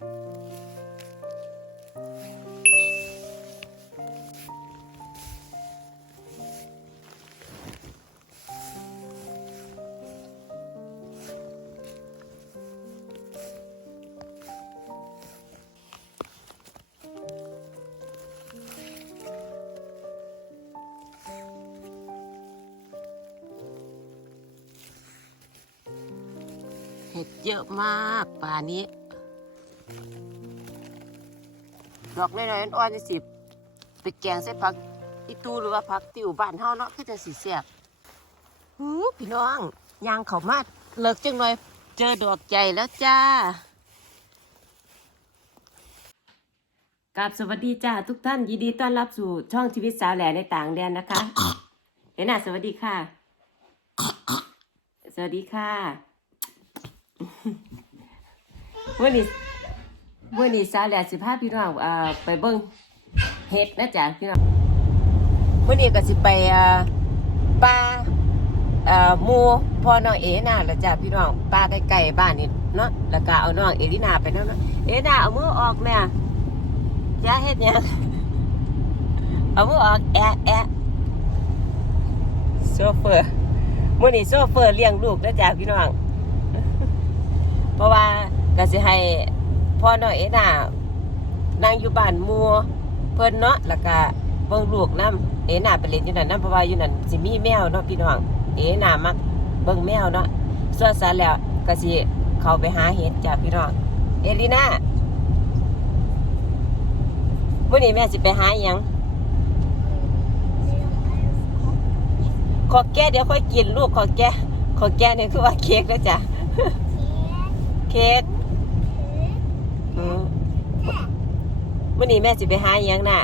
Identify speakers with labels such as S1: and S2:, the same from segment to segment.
S1: เห็ดเยอะมากป่านี้ ดอกน้อยๆอ่อนๆนี่สิไปแกงใส่ผักอีตูหรือว่าผักติวบ้านเฮาเนาะคือจะสีแซ่บหูพี่น้องยางเขามาเลิกจังหน่อยเจอดอกใหญ่แล้วจ้ากับสวัสดีจ้าทุกท่านยินดีต้อนรับสู่ช่องชีวิตสาวแหล่ในต่างแดนนะคะเห็นหน้าสวัสดีค่ะ สวัสดีค่ะเมื่อนี้ เมื่อนี้สาวแหล่สิพาพี่น้องเอ่อไปเบิ่งเห็ดนะจ๊ะพี่น้องเมื่อนี้ก็สิไปเอ่อป่าเอ่อหมู่พ่อน้องเอน่าละจ้ะพี่น้องป่าใกล้ๆบ้านนี่เนาะแล้วก็เอาน้องเอลินาไปนำเนาะเอน่าเอามือออกแม่อย่าเฮ็ดหยังเอามือออกแอะแอะโซเฟอร์มื่อนี้โซเฟอร์เลี้ยงลูกนะจ๊ะพี่น้อง เพราะว่าก็สิให้ พ่อน้อยเอ็น่านั่งอยู่บ้านมัวเพิ่นเนาะแล้วก็เบิ่งลูกนํเอ็น่าไปเล่นอยู่นั่นนํเพราะว่าอยู่นั่นสิมีแมวเนาะพี่น้องเอ็น่ามักเบิ่งแมวเนาะส่วนซะแล้วก็สิเขาไปหาเห็ดจ้ะพี่น้องเอลิน่ามื้อนี้แม่สิไปหาหยังขอแก้เดี๋ยวค่อยกินลูกขอแก้ขอแก้เนี่ยคือว่าเค้กแล้วจ้ะเค้กอืม มื่อนี้แม่จะไปหาอยังน่ะ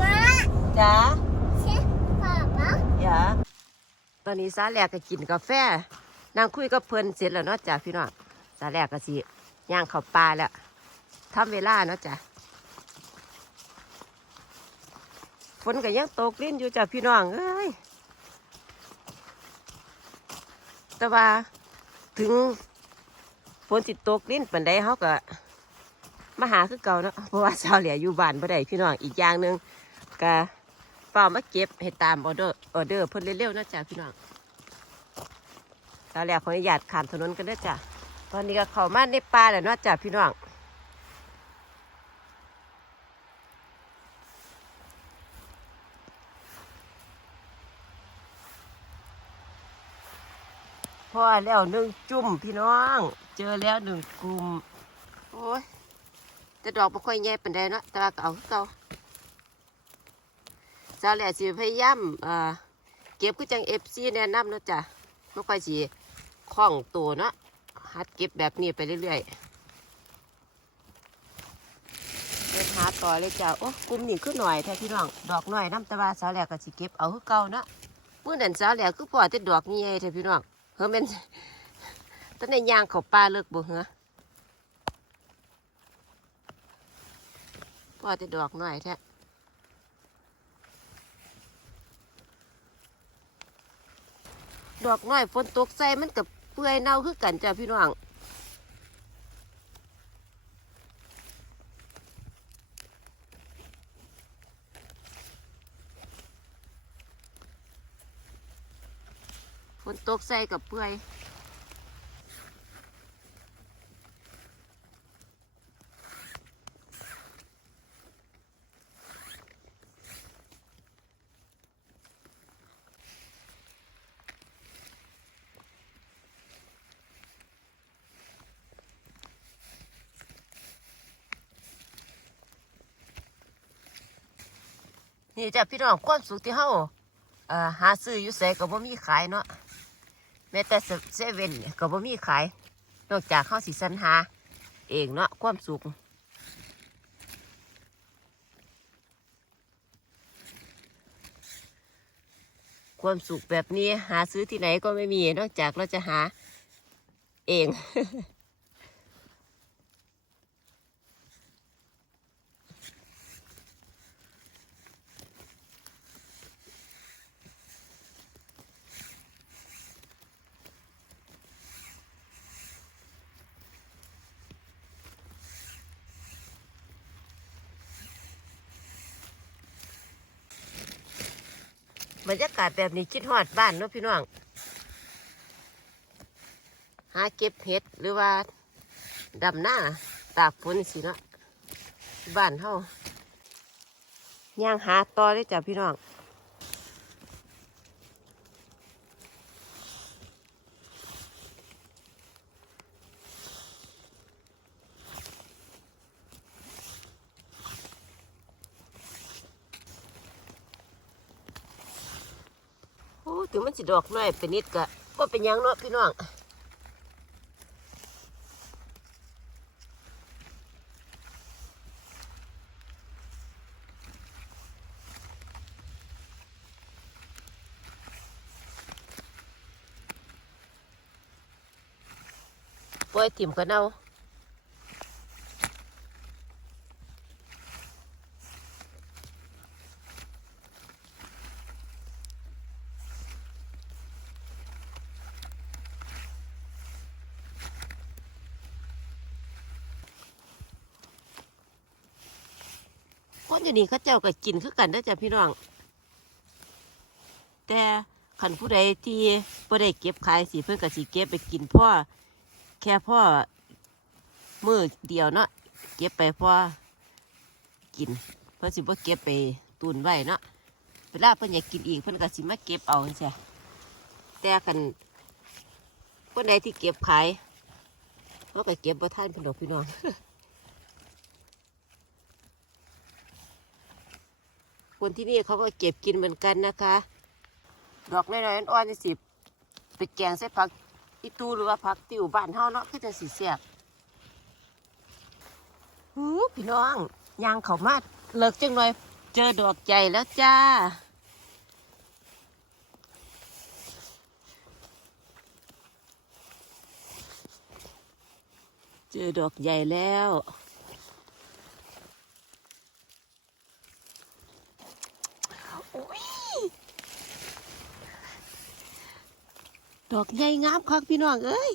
S2: มา
S1: จ้า
S2: เชฟป๊าป๊า
S1: อย่าตอนนี้ซาแลกก็กินกาแฟนางคุยกับเพิ่นเสร็จแล้วเนาะจ้ะพี่น้องซาแลกก็สิย่างเข้าป่าแล้วทำเวลาเนาะจ้ะฝนก็ยังตกลิ้นอยู่จ้ะพี่น้องเอ้ยแต่ว่าถึงฝนสิตกลิ้นปันใดเขาก็ มาหาคือเก่าเนาะเพราะว่าสาวเหลียอยู่บ้านบ่ได้พี่น้องอีกอย่างหนึ่งก็ฝ้ามาเก็บให้ตามออเดอร์ออเดอร์เพิ่นเร็วๆนาะจ้ะพี่น้องสาวเหลียขออนุญาตข้ามถนนกันด้อจ้ะตอนนี้ก็เข้ามาในป่าแล้วเนาะจ้ะพี่น้องพอแล้วหนึ่งจุ่มพี่น้อง เจอแล้วหนึ่งกลุ่มโอ้ย แต่ดอกไม่ค่อยแย่เป็นไดเนาะแต่ว่าก็เอาคือเก่าสาแหล่สิพยายามเอ่อเก็บคือจังเอฟซีแนะนำเนาะจ้ะไม่ค่อยสิคล่องตัวเนาะหัดเก็บแบบนี้ไปเรื่อยๆเดินหาต่อเลยจ้ะโอ้กลุ่มนี้คือหน่อยแท้พี่น้องดอกหน่อยน้ำตะวาสาวแหล่ก็สิเก็บเอาคือเก่าเนาะเมื่อนั้นสาวแหล่คือพอแต่ดอกใหญ่แท้พี่น้องเฮ้ยแมันตอนในยางเขาป่าเลิกบ่เหรอ พอแต่ดอกหน่อยแท้ดอกน้อยฝนตกใส่มันกับเปื่อยเน่าคือกันจ้ะพี่น้องฝนตกใส่กับเปื่อย นี่จ้ะพี่น้องความสุขที่เฮาเอ่อหาซื้ออยู่ไสก็บ่มีขายเนาะแม้แต่เซเว่นก็บ่มีขาย นอกจากเฮาสิสรรหา เองเนาะความสุขความสุขแบบนี้หาซื้อที่ไหนก็ไม่มี นอกจากเราจะหาเอง บรรยากาศแบบนี้คิดฮอดบ้านเนาะพี่น้อง หาเก็บเห็ดหรือว่าดำหน้าตากฝนสิเนาะบ้านเฮาย่างหาต่อได้จ้ะพี่น้อง ถึงมันสิดอกน้อยเป็นนิดกะก็เป็นยังเนาะพี่น้องปล่อยถิ่มกันเอา คนอยู่นี่เขาเจ้าก็กินคือกันนะจ๊ะพี่น้อง แต่ขันผู้ใดที่บ่ได้เก็บขายสิเพิ่นก็สิเก็บไปกินพ่อแค่พ่อมือเดียวเนาะเก็บไปพ่อกิน เพิ่นสิบ่เก็บไปตุนไว้เนาะเวลาเพิ่นอยากกินอีกเพิ่อนก็สิมาเก็บเอาใช่แต่กันคนใดที่เก็บขายเขาก็เก็บบ่ทันเพิ่นดอกพี่น้อง คนที่นี่เขาก็เก็บกินเหมือนกันนะคะ ดอกน้อยๆอ่อนๆสิบไปแกงใส่ผักอีตูหรือว่าผักติวบ้านเฮาเนาะคือจะสีเสียบหูพี่น้องยางเขามาเลิกจังหน่อยเจอดอกใหญ่แล้วจ้าเจอดอกใหญ่แล้ว ดอกใหญ่งามคักพี่น้องเอ้ย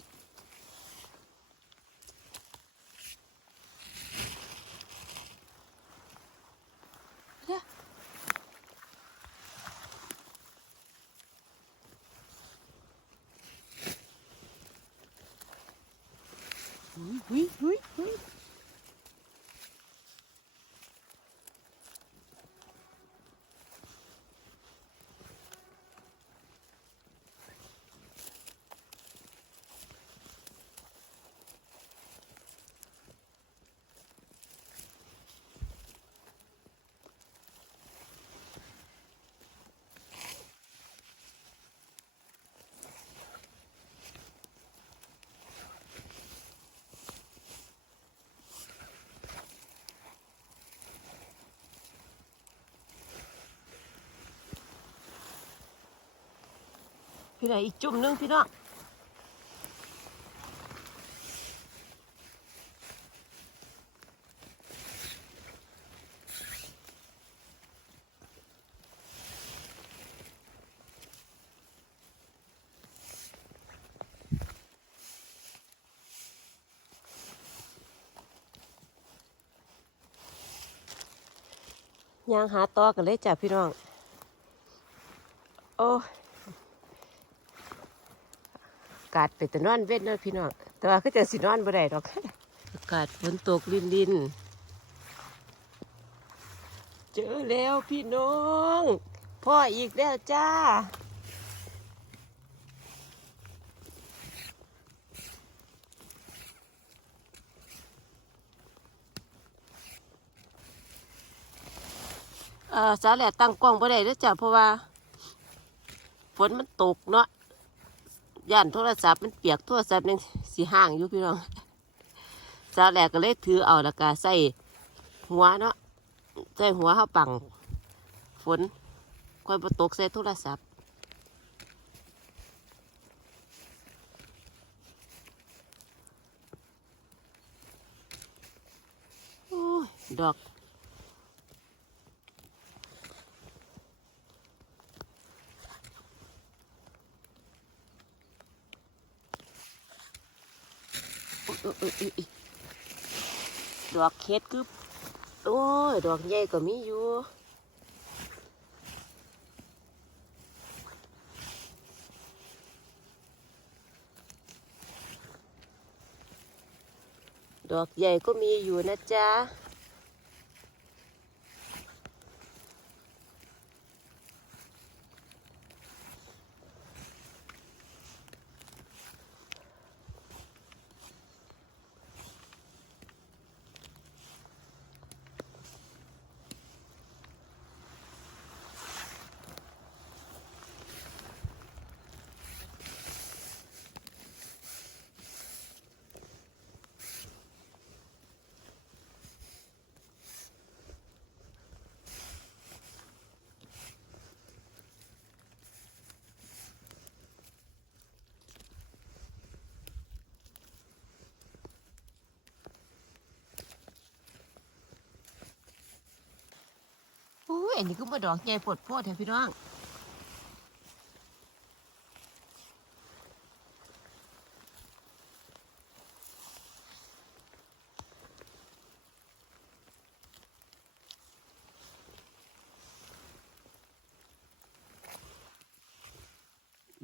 S1: หุยหุย พี่น้องอีกจุ่มหนึงพี่น้องยางหาต่อกันเลยจ้ะพี่น้อง โอ้ กาศเป็นแต่นอนเว้นเนาะพี่น้องแต่ว่าก็จะสินอนบ่ได้ดอกอากาศฝนตกลินลินเจอแล้วพี่น้องพ่ออีกแล้วจ้าเออสาวแหละตั้งกล้องบ่ได้เด้อจ้ะเพราะว่า ฝนมันตกเนาะ ย่านโทรศัพท์มันเปียกโทรศัพท์ยังสีห่างอยู่พี่น้องสาวแหลกก็เลยถือเอาแล้วก็ใส่หัวเนาะใส่หัวเข้าปังฝนคอยบตกใส่โทรศัพท์โอ้ยดอก อกเค็ดกึบโอ้ดอกใหญ่ก็มีอยู่ดอกใหญ่ก็มีอยู่นะจ๊ะ อันนี้ก็มาดอกใหญ่ปวดโพดแทนพี่น้อง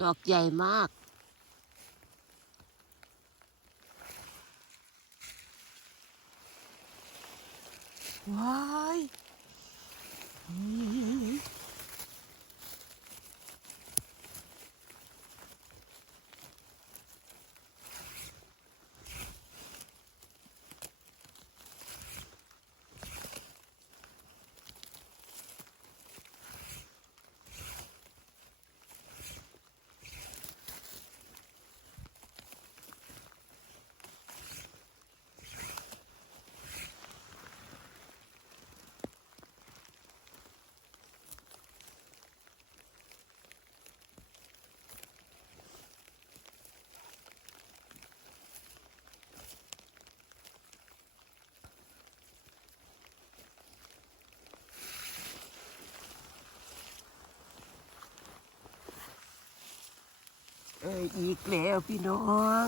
S1: ดอกใหญ่มาก ว้าย เอ้ยอีกแล้วพี่น้อง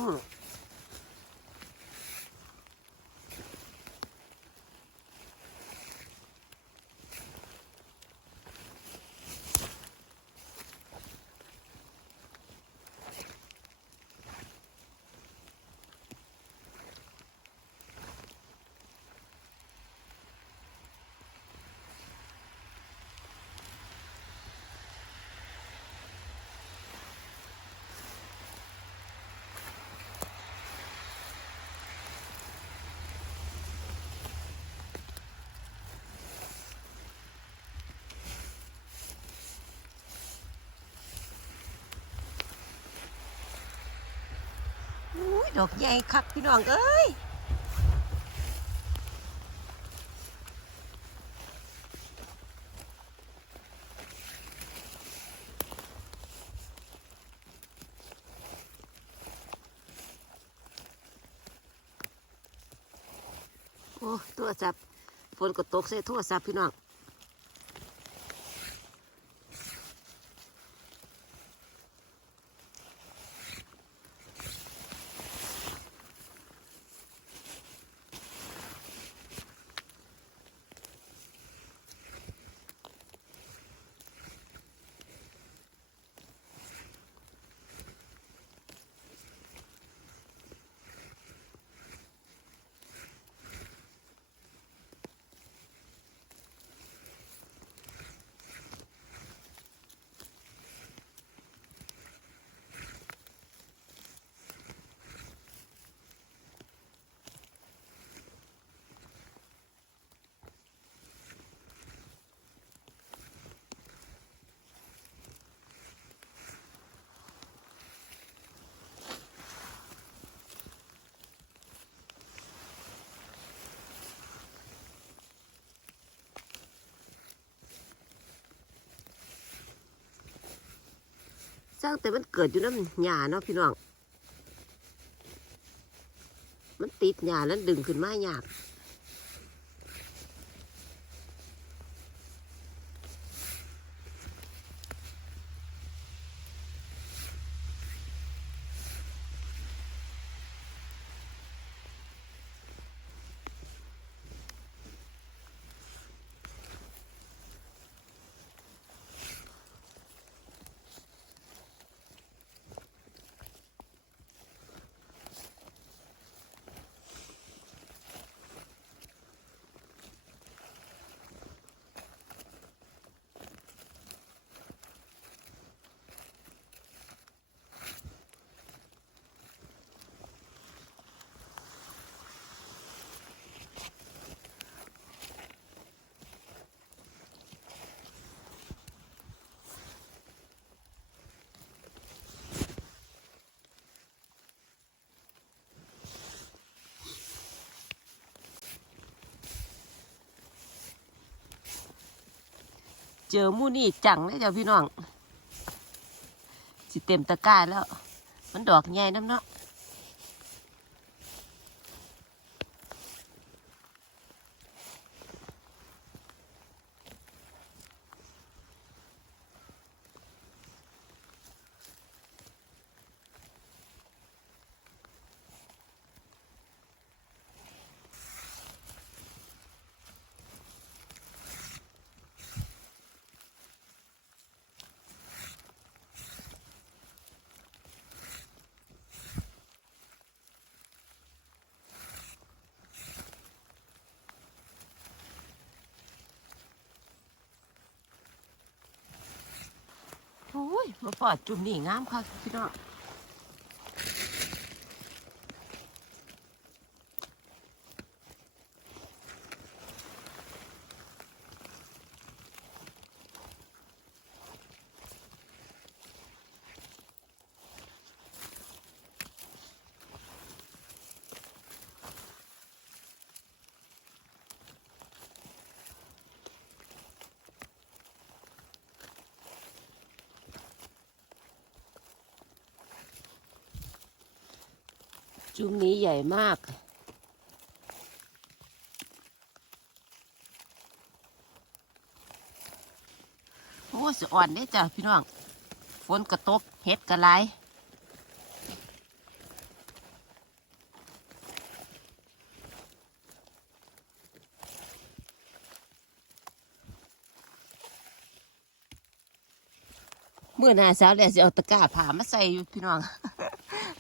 S1: อุ้ยดอกใหญ่คักพี่น้องเอ้ยโอ้โทรศัพท์ฝนก็ตกใส่โทรศัพท์พี่น้อง สร้างแต่มันเกิดอยู่น้ำหยาเนาะพี่น้อง มันติดหยาแล้วดึงขึ้นมาหยาก เจอมู่นี่จังเลยจ้าพี่น้องสิเต็มตะกร้าแล้ว มันดอกใหญ่น้ำเนาะ ยมาปอดจุ่มนี่งามค่ะพี่น้อง จุ่มนี้ใหญ่มาก โอ้สอ่อนเด้จ้ะพี่น้อง ฝนกระตกเฮ็ดกระไรเมื่อหนาสาวแล้วสิเอาตะกร้าผ่ามาใส่อยู่พี่น้อง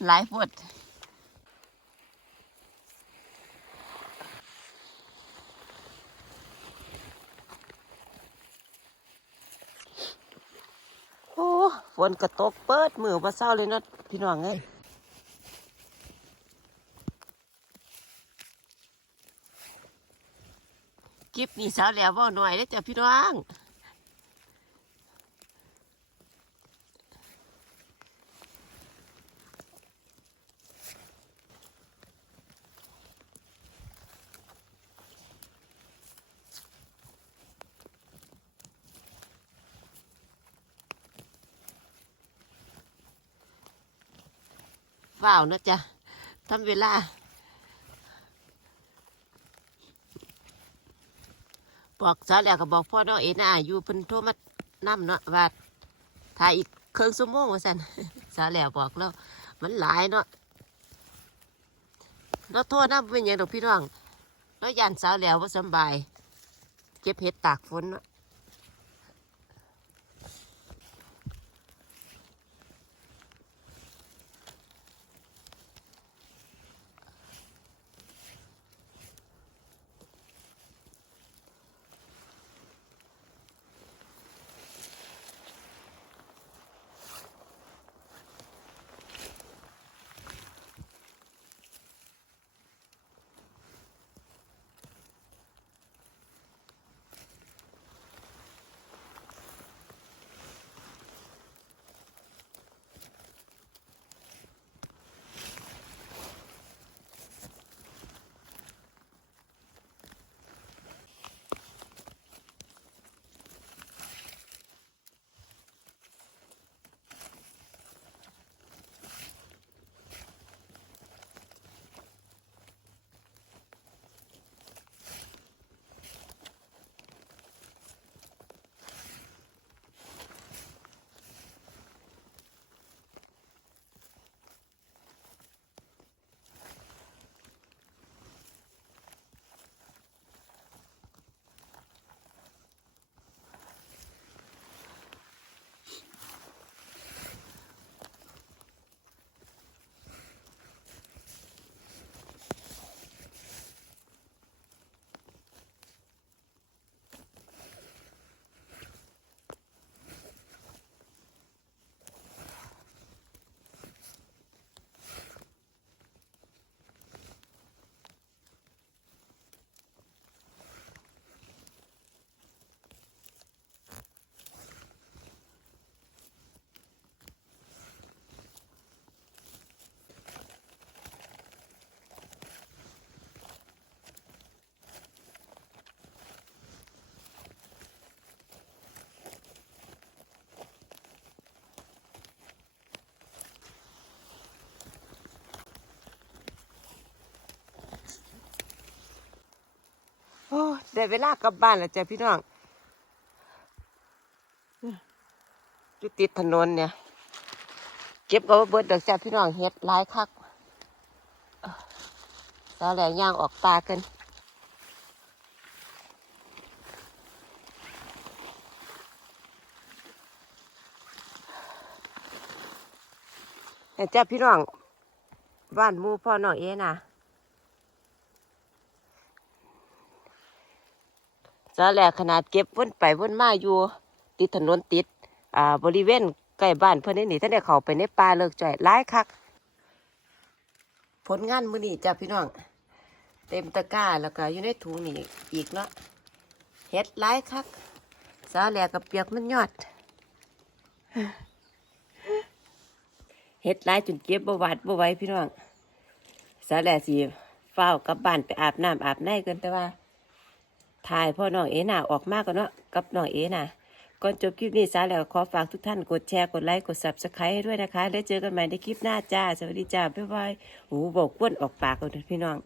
S1: หลายปวด ฝนกระตกเปิดมือมาเศร้าเลยนะพี่น้องไงคลิปนี้สาวแล้วว่าหน่อยได้จ้ะพี่น้อง ว้านะจ๊ะทำเวลา บอกสาวแล้วก็บอกพ่อน้องเอ็น่าอยู่เพิ่นโทรมานำเนาะว่าถ่ายอีกเครึ่องชั่วโมงว่าซั่นสาวแล้วบอกแล้ว มันหลายเนาะเราโทษนะเป็นยังดอกพี่น้องเราย่านสาวแล้วว่าสบาย เก็บเห็ดตากฝนเนาะ ได้เวลากลับบ้านแล้วจ้ะพี่น้องอยู่ติดถนนเนี่ย เก็บก็บ่เบิดดอกจ้ะพี่น้องเฮ็ดหลายคักเอ้อสาแหลงย่างออกตากันแต่จ้าพี่น้องบ้านมูพ่อน้องเอ๋นะ สาแหลกขนาดเก็บวนไปวนมาอยู่ ติดถนนติดอ่าบริเวณใกล้บ้านเพื่อนนี่ท่านได้เข้าไปในป่าเลิกจ่อยหลายคัก ผลงานมือนี้จ้าพี่น้อง เต็มตะกร้าแล้วก็อยู่ในถุงนี่อีกเนาะเฮ็ดหลายคัก สาแหลกกับเปียกมันยอดเฮ็ดหลายจนเก็บบ่หวาดบ่ไหวพี่น้องสาแหลสิเฝ้ากลับบ้านไปอาบน้ำอาบในกันแต่ว่า ถ่ายพ่อน้องเอ๋น่ะออกมาก่อนเนาะกับน้องเอ๋น่ะก่อนจบคลิปนี้สาแหล่ขอฝากทุกท่านกดแชร์กดไลค์กดซับสไครต์ให้ด้วยนะคะ แล้วเจอกันใหม่ในคลิปหน้าจ้า สวัสดีจ้าบ๊ายบายโอ้โหบอกก้วนออกปากกันพี่น้อง